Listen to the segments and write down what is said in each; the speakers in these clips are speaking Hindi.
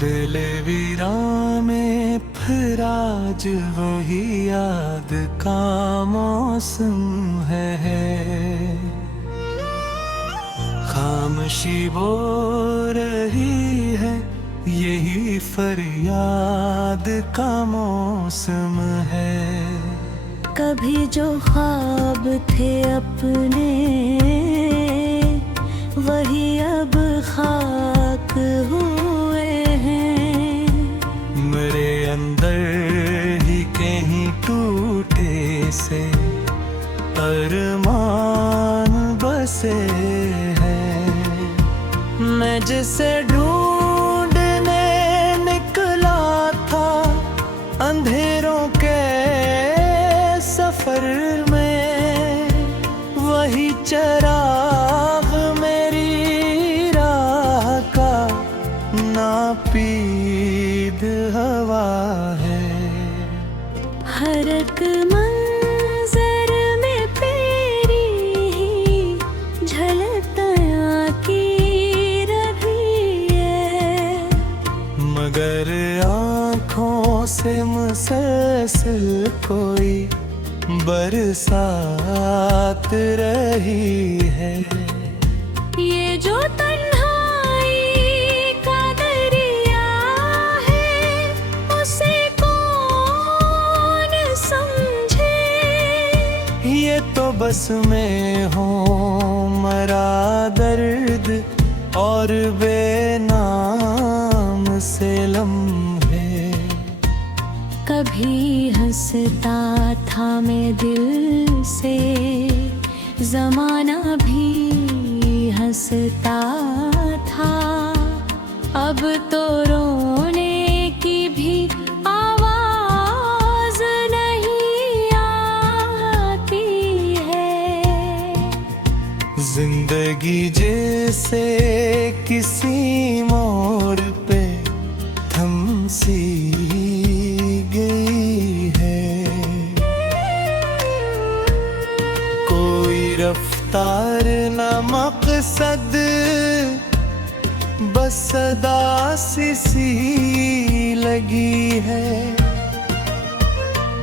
दिल वीरान में फिर आज वही याद का मौसम है। खामोशी बो रही है, यही फरियाद का मौसम है। कभी जो ख्वाब थे अपने, वही अब खाक हुए हैं। मेरे अंदर ही कहीं टूटे से अरमान बसे हैं। मैं जिसे ढूंढने निकला था अंधेरों के सफर में, वही चराग मेरी राह का नापीद हवा है। हर एक मंजर में तेरी ही झलक आती रही है। मगर आँखों से मुसलसल कोई बरसात रही है। ये जो तन्हाई का दरिया है, उसे कौन समझे। ये तो बस में हो मरा दर्द और बेनाम से लम्हे। कभी हंसता था मैं दिल से, जमाना भी हंसता था। अब तो रोने की भी आवाज नहीं आती है। जिंदगी जैसे किसी मोड़ पे थम सी गई है। कोई रफ्तार न मकसद, बस सदा सी लगी है।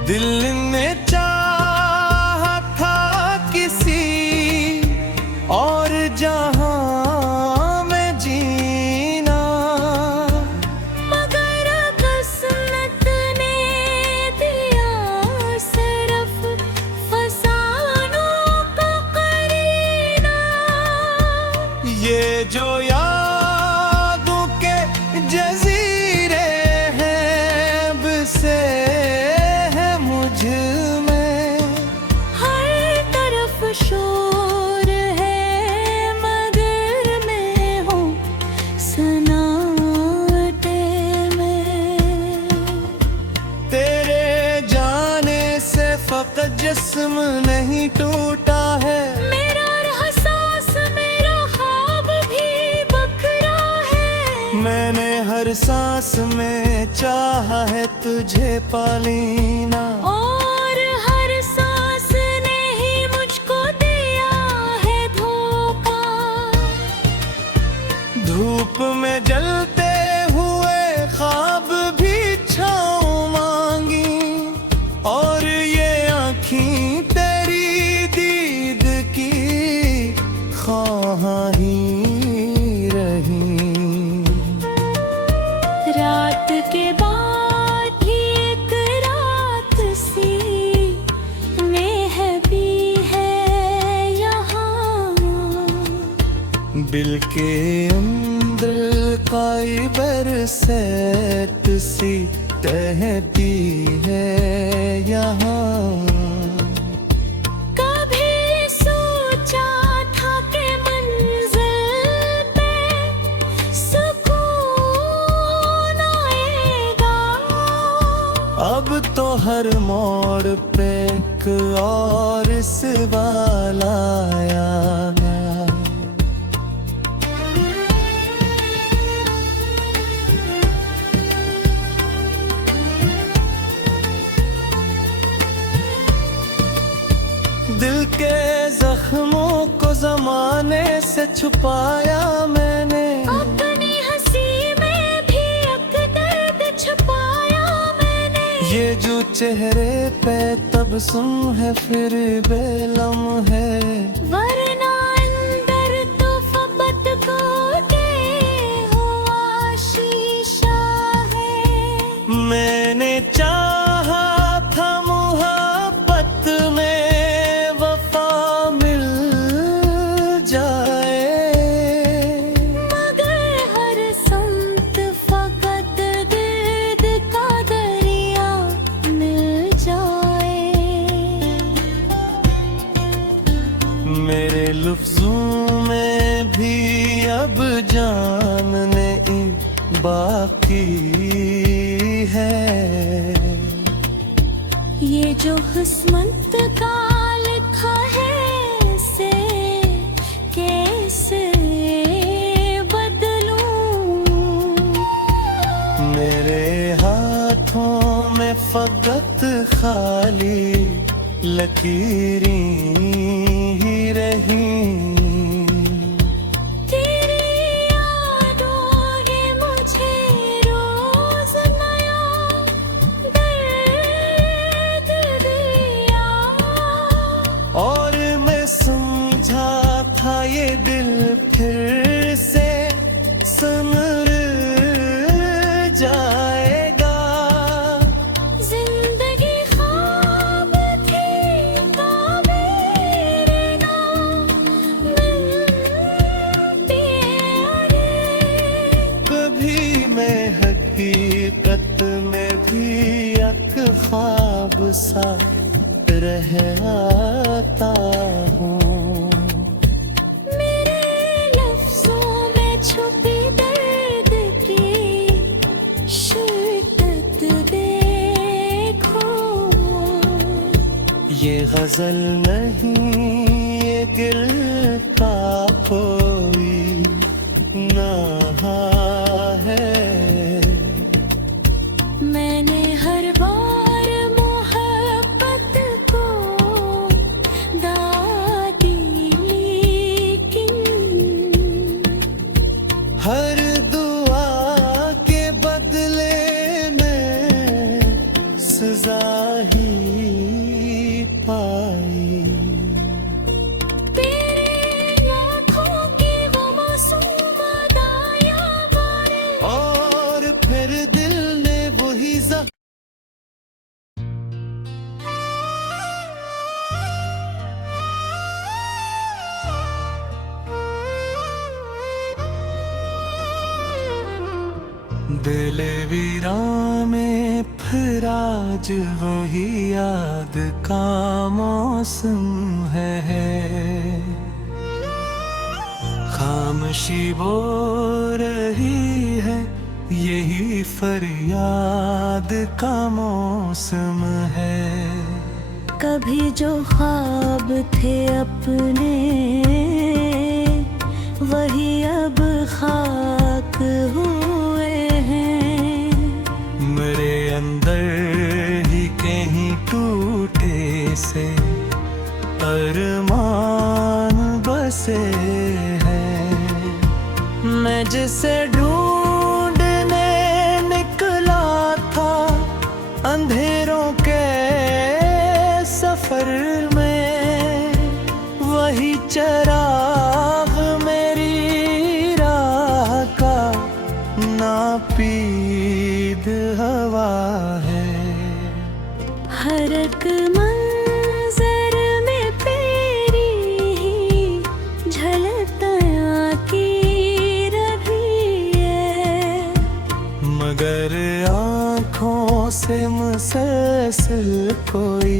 दिल ने चाहा था किसी और जहां में जीना, मगर किस्मत ने दिया सिर्फ फसानों का करीना। ये जो यादों के जजीरे हैं, अब से है मुझ में। हर तरफ शोर है, मगर मैं हूँ सन्नाटे में। तेरे जाने से फकत जिस्म नहीं टूटा है। मेरा एहसास, मेरा ख्वाब भी बखरा है। मैंने हर सांस में चाहा है तुझे पालीना। और हर सांस ने ही मुझको दिया है धोखा। धूप में जलते हुए ख्वाब भी छाँव मांगी, और ये आँखें तेरी दीद की ख्वाहां ही रही। रात के बाद ही एक रात सी में भी है यहाँ। दिल के अंदर काई बरसात सी तहती है यहाँ। कभी सोचा था कि मंजिल पे सुकून आएगा। अब तो हर मोड़ पे एक और सवाल आया। दिल के जख्मों को जमाने से छुपाया मैंने। अपनी हंसी में भी ये जो चेहरे पे तबस्सुम है फिर बेलम है, वरना अंदर तो फबत को के हुआ शीशा है। मैंने चाहा था मुहब्बत में वफा मिल जाए, मगर हर संत फकत दर्द का दरिया मिल जाए। मेरे लफ्जों में भी अब जानने बाकी है। ये जो किस्मत का लिखा है इसे कैसे बदलूं। मेरे हाथों में फकत खाली लकीरें ही रही। तेरी यादों ने मुझे रोज नया दर्द दिया, और मैं समझा था ये दिल फिर से संवर जाएगा। जिंदगी ख्वाब थी ताबीर ना मिलती अरे। कभी मैं हकीकत में भी एक ख्वाब सा रह आता हूँ। मेरे लफ्जों में छुपी दर्द की शिद्दत देखो। ये गजल नहीं ये दिल का कोई नहा है। मैंने हर बार मोहब्बत को दाद दी, लेकिन हर दुआ के बदले में सजा ही पाई। तेरे लाखों की वो मासूम अदायां बारे। और फिर दिल ने वही दिल वीरान में फिर आज वही याद का मौसम है। खामोशी बो रही है यही फरियाद का मौसम है। कभी जो ख्वाब थे अपने वही अब खाक हुए हैं। मेरे अंदर ही कहीं टूटे से अरमान बसे हैं। मैं जिसे ढूंढने निकला था अंधेरों के सफर में, वही चराग मेरी राह का नापीद हवा है। हर एक मंजर में तेरी ही झलकियां की रही है। मगर आँखों से मुसलसल कोई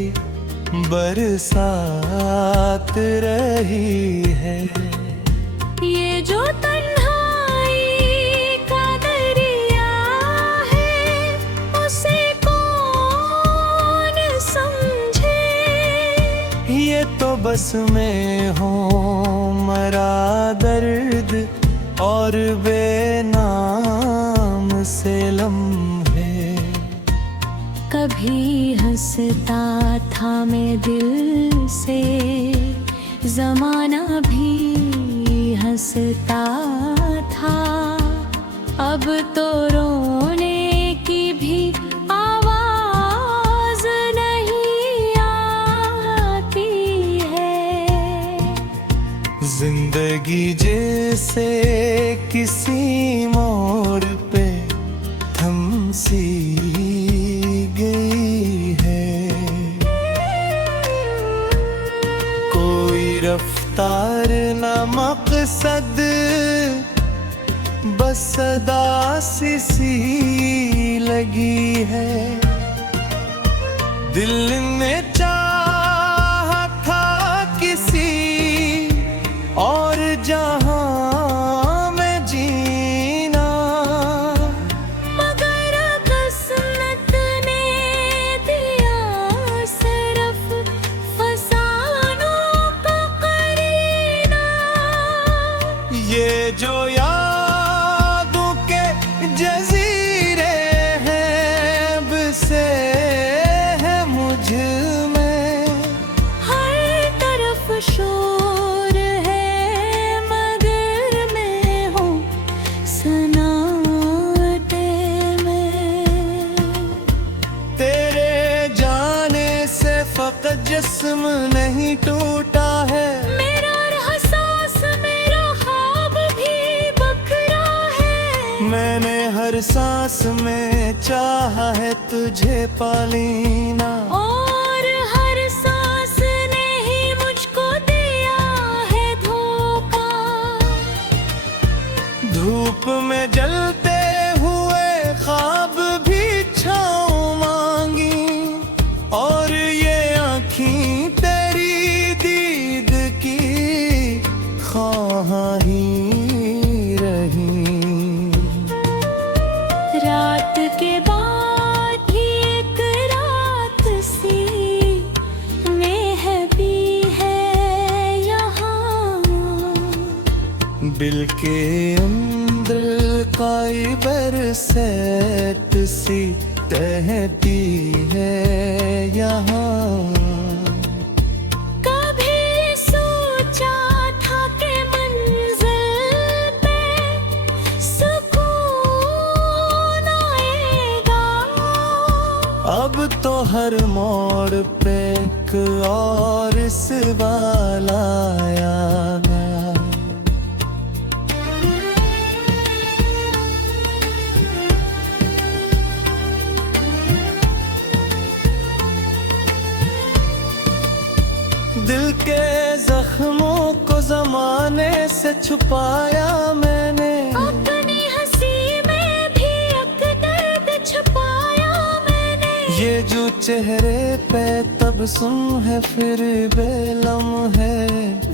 बरसात रही है। ये जो तन्हाई का दरिया है उसे कौन समझे। ये तो बस में हो मरा दर्द और बेनाम से लम्हे। कभी हंसता था मैं दिल से, जमाना भी हंसता था। अब तो रोने की भी आवाज जिंदगी जैसे किसी मोड़ पे थम सी गई है, कोई रफ्तार न मकसद, बस सदा सी लगी है। दिल ने चाहा था किसी और जहां में जीना, मगर किस्मत ने दिया सिर्फ फसानों का करीना। ये जो यादों के जजीरे हैं बसे है मुझ में, हर तरफ शोर है मगर मैं हूँ सन्नाटे में। तेरे जाने से फकत जिस्म नहीं टूटा है, मेरा एहसास मेरा ख्वाब भी बकरा है। मैंने हर सांस में चाहा है तुझे पालीना, और हर सांस ने ही मुझको दिया है धोखा। धूप में जलते हुए ख्वाब भी छाँव मांगी, और ये आँखें तेरी दीद की ख्वाहां ही रही। रात के बाद ही एक रात सी महबी है यहाँ, दिल के अंदर काई बरसात सी तहती है यहाँ। कभी सोचा था कि मंजिल पे सुकून आएगा, अब तो हर मोड़ पे एक और सवाल आया। दिल के जख्मों को जमाने से छुपाया मैंने, अपनी हंसी में भी एक दर्द छुपाया मैंने। ये जो चेहरे पे तबस्सुम है फिर बेलम है,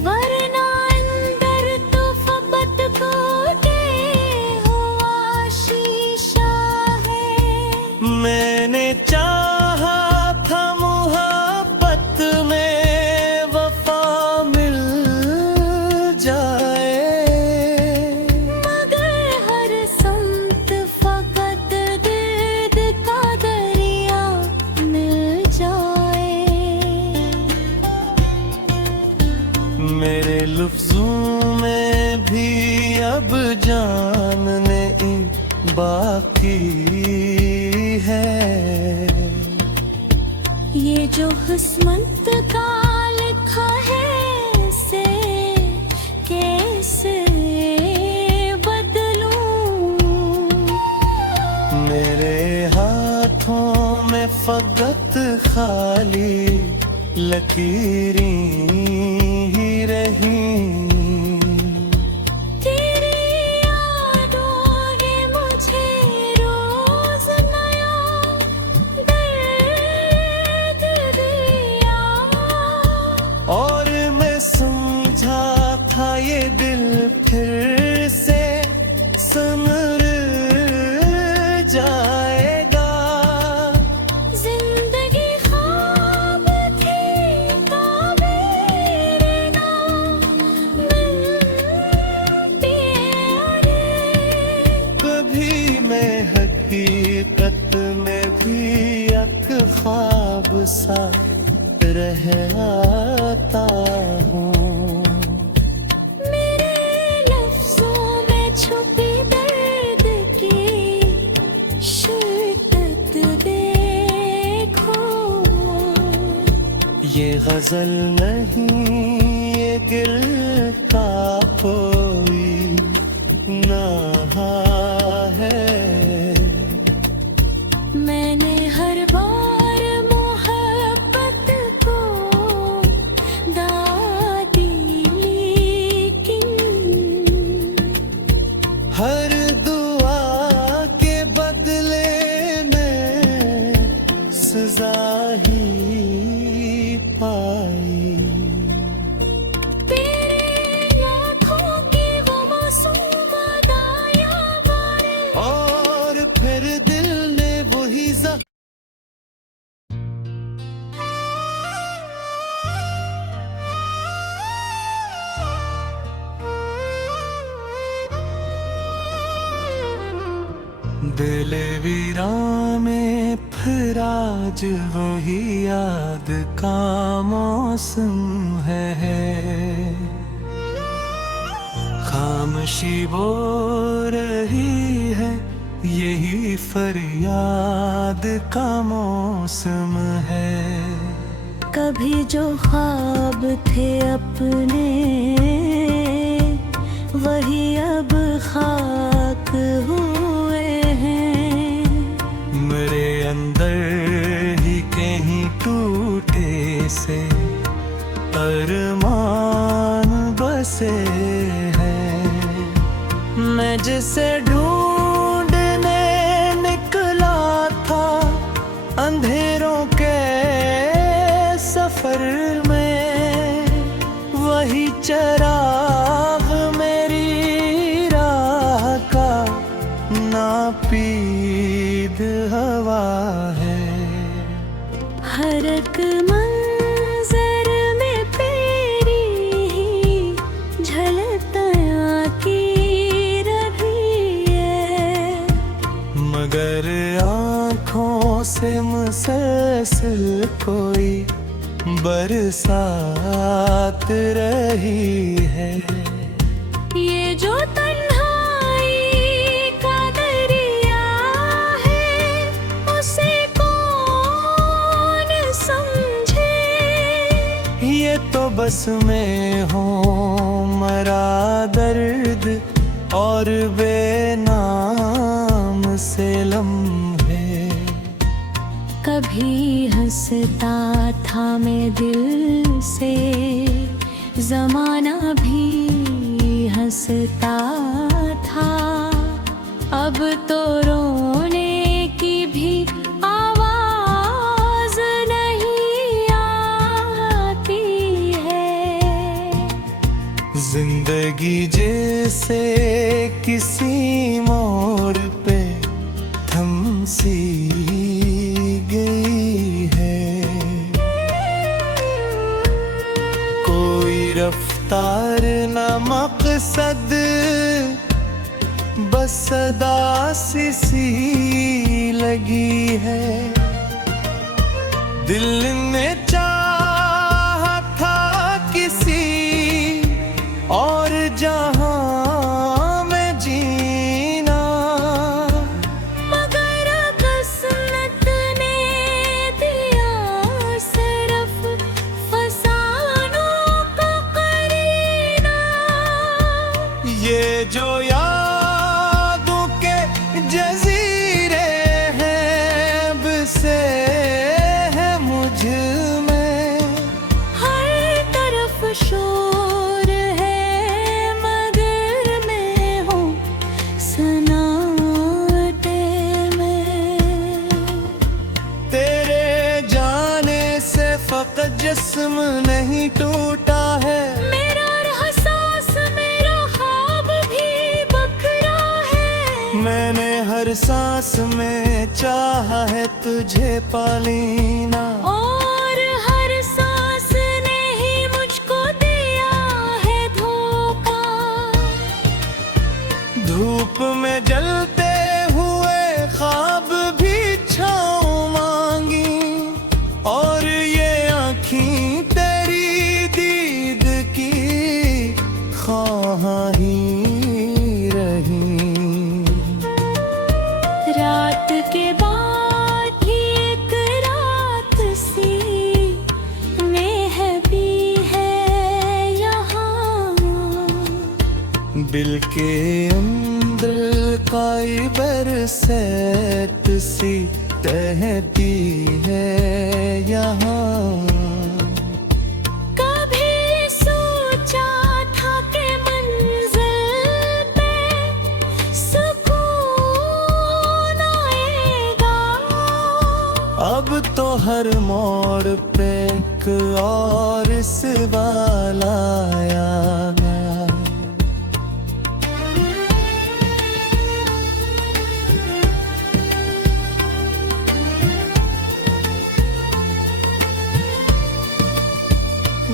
वरना अंदर तो फबत को हुआ शीशा है। मैंने चाहा था मोहब्बत में वफा मिल जाए, मगर हर संत फकत दर्द का दरिया मिल जाए। मेरे लफ्जों में भी अब जानने बाकी है। ये जो किस्मत का लिखा है इसे कैसे बदलूं। मेरे हाथों में फकत खाली लकीरें ही रही, तेरी यादों ने मुझे रोज नया दर्द दिया, और मैं समझा था ये दिल फिर से संवर जाएगा। जिंदगी ख्वाब थी ताबीर ना मिलती अरे। कभी मैं हकीकत में भी एक ख्वाब सा रह आता हूँ। मेरे लफ्जों में छुपी दर्द की शिद्दत देखो। ये गजल नहीं ये गिल का कोई नहा है। मैंने हर बार मोहब्बत को दाद दी, लेकिन हर दुआ के बदले में सजा ही पाई। तेरे लाखों की वो मासूम अदायां बारे, और फिर दिल ने वही दिल वीरां में फिर आज वही याद का मौसम है। खामोशी बो रही है, यही फरियाद का मौसम है। कभी जो ख्वाब थे अपने, वही अब खाक हुए हैं। मेरे अंदर ही कहीं टूटे से अरमान बसे हैं। मैं जिसे ढूंढने निकला था अंधेरों के सफर में, वही चराग मेरी राह का नापीद हवा है। हर एक मंजर में तेरी ही झलकियां की रही है। मगर आँखों से मुसलसल कोई बरसात रही है। ये जो तन्हाई का दरिया है, उसे कौन समझे। ये तो बस में हो मरा दर्द और बेनाम से लम्हे। कभी हंसता था मैं दिल से, जमाना भी हंसता था। अब तो रोने की भी आवाज नहीं आती है। जिंदगी जैसे किसी मोड़ पे थम सी गई है। कोई रफ्तार न मकसद, बस सदा सी लगी है। दिल ने चाहा था किसी और जहां में जीना, मगर किस्मत ने दिया सिर्फ फसानों का करीना। ये जो यादों के जजीरे हैं, बसे हैं मुझ में। हर तरफ शोर है, मगर मैं हूँ सन्नाटे में। तेरे जाने से फकत जिस्म नहीं टूटा है। मेरा एहसास, मेरा ख्वाब भी बकरा है। मैंने हर सांस में चाहा है तुझे पालीना, और हर सांस ने ही मुझको दिया है धोखा। धूप में जलते हुए ख्वाब भी छाँव मांगी, और ये आँखें तेरी दीद की ख्वाहां ही रही। रात के बाद ही एक रात सी के अंदर काई बरसात सी कहती है यहाँ। कभी सोचा था कि मंजिल पे सुकून आएगा, अब तो हर मोड़ पे एक और सवाल आया।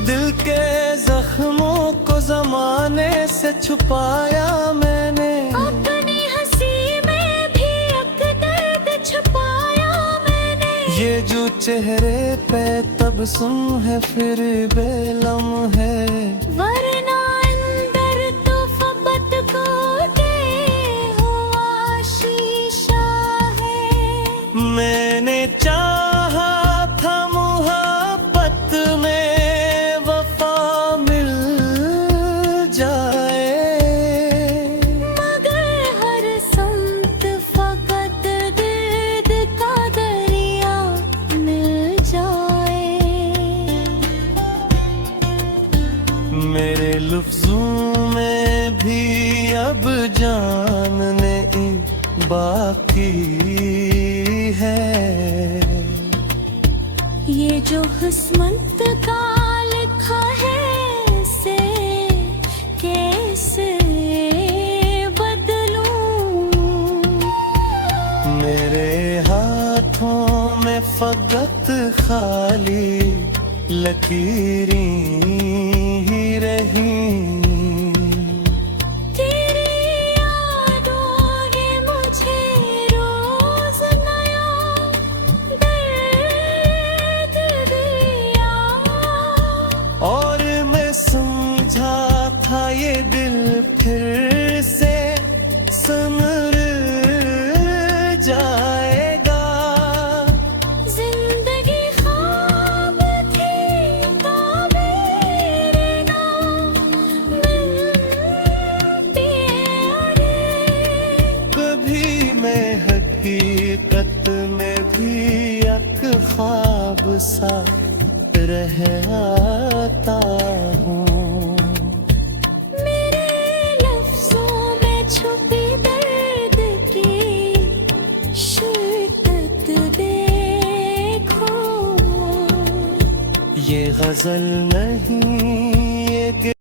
दिल के जख्मों को जमाने से छुपाया मैंने, अपनी हंसी में भी एक दर्द छुपाया मैंने। ये जो चेहरे पे तबस्सुम है फिर बेलम है, वरना अंदर तो फबत को दे हुआ शीशा है। मैंने चाहा था मोहब्बत में वफा मिल जाए, मगर हर संत फकत दर्द का दरिया मिल जाए। मेरे लफ्जों में भी अब जानने बाकी है। ये जो किस्मत का लिखा है इसे कैसे बदलूं। मेरे हाथों में फकत खाली लकीरें ही रही। तेरी यादों ने मुझे रोज नया दर्द दिया, और मैं समझा था ये दिल फिर से संवर जाएगा। जिंदगी ख्वाब थी ताबीर ना मिलती अरे। कभी मैं हकीकत में भी एक ख्वाब सा रह आता हूँ। मेरे लफ्जों में छुपी दर्द की शिद्दत देखो। ये गजल नहीं